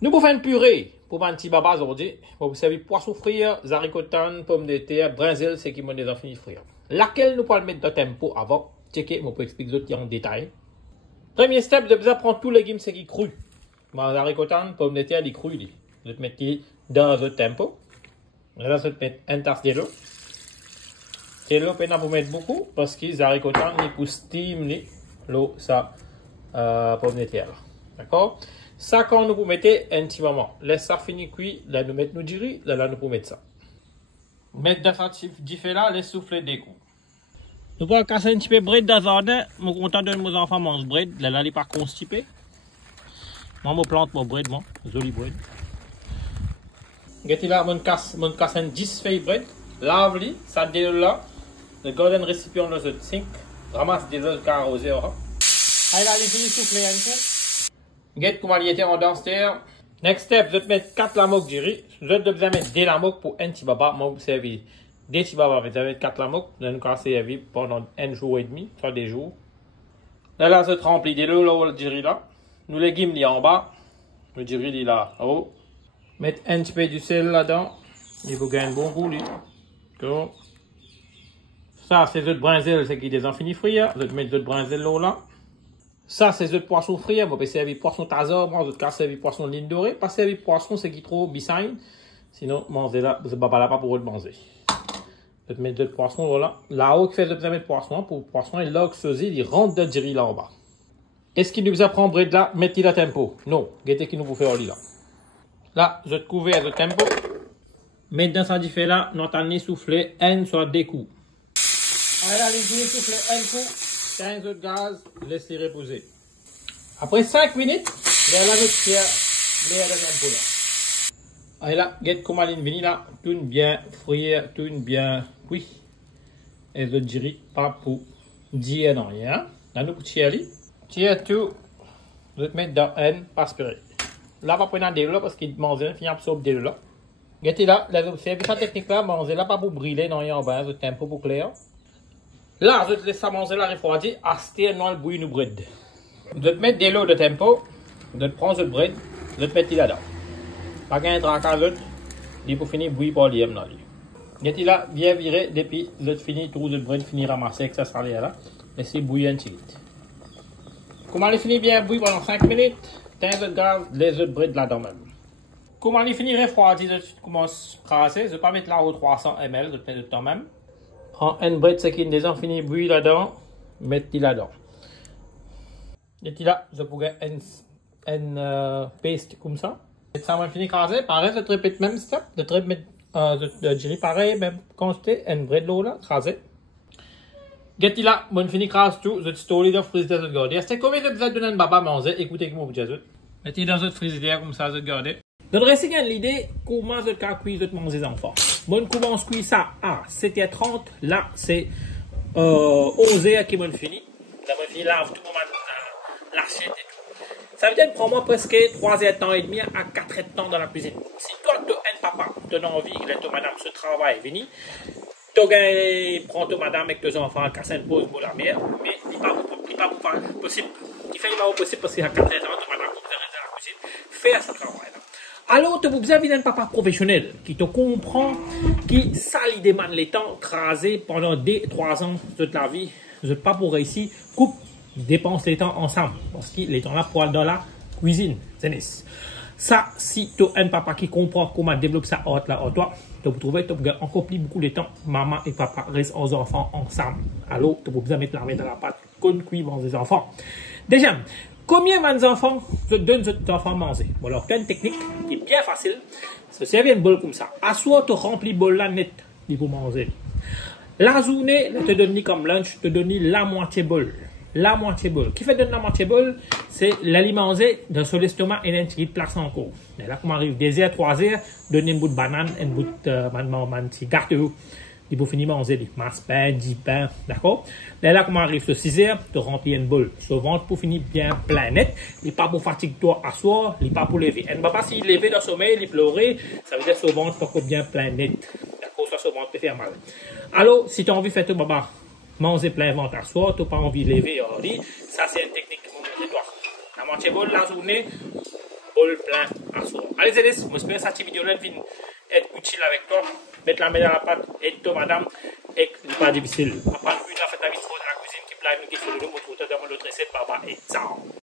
Nous pouvons faire une purée pour un petit baba aujourd'hui. Vous savez, poisson frit, haricots, pommes de terre, brinzel, c'est qui m'ont déjà fini de frire. Laquelle nous pouvons mettre dans le tempo avant. Checker, je peux expliquer les autres en détail. Premier step, de bien prendre tous les légumes, c'est qui cru. Les haricots, pommes de terre, les crus. Vous les mettez dans votre tempo. Là, vous mettez une tasse de l'eau. Et l'eau, vous mettre beaucoup parce que les haricots, ils poussent steam, l'eau, ça, pommes de terre. D'accord? Ça, quand nous pouvons mettre un petit moment, laisse ça finir cuit, là nous mettons nos diri, là nous pouvons mettre ça. Mettre dans ça diffé là, laisse souffler des coups. Nous pouvons casser un petit peu de bread dans un jardin, je suis content de mes enfants manger bread, là il n'est pas constipé. Moi je plante mon bread, moi, joli bread. Regardez là, je casse un 10 feuilles bread, lave-les, ça déroule là, le golden récipient dans le sink, ramasse des autres arrosés. Allez là, il finit souffler un coup. Regardez comment il était en downstairs. Next step, je vais mettre 4 lamocs de riz. Je vais mettre 2 lamocs pour un petit baba. Moi, je vais servir des petits babas. Je vais mettre 4 lamocs. Je vais nous servir pendant un jour et demi, soit des jours. Là, je remplis de l'eau, le riz là. Nous légumes là en bas. Le riz là en haut. Mettre un petit peu du sel là-dedans. Il faut gagner un bon goût. Là. Ça, c'est le brinzel, c'est qui des infinis frits. Je vais mettre le brinzel là. Ça, c'est le poisson frit. Vous pouvez servir poisson taza, moi, je vais servir poisson ligne dorée. Pas servir poisson, c'est qui trop bissagne. Sinon, mangez là, vous n'avez pas là pour le manger. Je vais mettre le poisson là. Là-haut, qui fait de mettre poisson, pour le poisson, et là, il rentre de diri là en bas. Est-ce qu'il nous apprend bread là? Mettez le tempo. Non, regardez qui nous vous fait là. Là, je vais couvrir le tempo. Mettez dans ça fait là, notre année souffler, un soit des coups. Voilà, les yeux souffler un coup. 15 de gaz, laissez reposer. Après 5 minutes, là, la tiers, les tempo là. Et là, regardez comment il vient là, tout bien frit, tout bien cuit. Et je dirais pas pour dire non rien. Là, nous tirer tout, je vais mettre dans un aspiré. Là, on va prendre des là parce qu'il mange un, finit absorbe des là. Regardez là, c'est cette technique là, manger là pas pour brûler, non, il y a un bain, c'est un peu pour clair. Là, je vais laisser ça manger là refroidi, acheter un bouillie nous bread. Je vais mettre de l'eau de tempo, je vais prendre ce bread, je vais mettre là-dedans. Pas qu'un tracas, il faut finir bouillir pour l'IM là. Mettez là, bien viré, depuis je vais finir tout le bread, finir ramasser avec ça salé là, laissez bouillir un petit peu. Comment il finit bien bouillir pendant 5 minutes, 15 de gaz, les autres bread là-dedans même. Comment il finit refroidi, je commence à crasser, je ne vais pas mettre là au 300 ml, je vais mettre le temps même. Prends un bread, c'est qui est déjà fini bouillir là-dedans, mettez là-dedans. Mettez là, je pourrais un paste comme ça. Et ça m'a fini craser, pareil, je répète même step, je dirais pareil, même quantité, un bread l'eau là, craser. Mettez là, je fini crase tout, je story dans le frigidaire de garder. C'est combien de vous donner un baba manger, écoutez comment vous dites. Mettez dans votre frigidaire comme ça, je garder. De rester l'idée, comment je cuire, je mange les enfants. Moi, je commence à cuire ça à 7h30. Là, c'est 11h qui m'a fini. Là, je fini lave tout l'assiette et tout. Ça veut dire pour moi presque 3h de temps et demi à 4h de temps dans la cuisine. Si toi, tu as un papa, tu as envie que ton madame se travaille, vini, tu prends ton madame avec tes enfants, casser une pause pour la mère, mais il n'est pas possible. Il fait pas possible parce qu'à 4h de temps, ton madame peut rester dans la cuisine, faire ce travail-là. Alors, vous avez un papa professionnel qui te comprend, qui s'allie demande les temps, crasé pendant 2-3 ans de ta vie. Vous n'êtes pas pour réussir, coupe, dépense les temps ensemble. Parce que les temps là pour aller dans la cuisine. Ça, si tu as un papa qui comprend comment développer ça là, toi, tu peux trouver encore plus beaucoup de temps. Maman et papa restent aux enfants ensemble. Alors, tu peux bien mettre la main dans la pâte, qu'on cuit des enfants. Déjà, combien d'enfants je donne aux enfants manger? Bon, alors, tu as une technique qui est bien facile. Se servir une bol comme ça. Assois, tu remplis bol là net pour manger. La journée, je te donne comme lunch, je te donne la moitié bol. La moitié bol. Qui fait donner la moitié bol? C'est l'aliment dans son estomac et un petit place encore. Et là, comme arrive 2h, 3h, donner un bout de banane, un bout de petit gâteau. Il faut finir manger des masses pain, 10 pains, d'accord? Là, comme arrive ce 6h, tu remplis une bol. Ce ventre pour finir bien plein net. Il n'est pas pour fatiguer toi à soir, il n'est pas pour lever. Un papa, s'il lever dans le sommeil, il pleurait, ça veut dire que ce ventre pas bien plein net. D'accord? Ça, ce ventre peut faire mal. Alors, si tu as envie de faire ton baba, manger plein ventre à soir, tu n'as pas envie de lever, ça c'est une technique obligatoire. La moitié bol la journée, bol plein à soir. Allez, Zélis, j'espère que cette vidéo va être utile avec toi. Mettre la main dans la pâte, aide-toi, madame, et c'est pas difficile. Apprendre une affaire de la cuisine qui plaît, nous qui fait le mot, dans l'autre recette, papa, et ciao.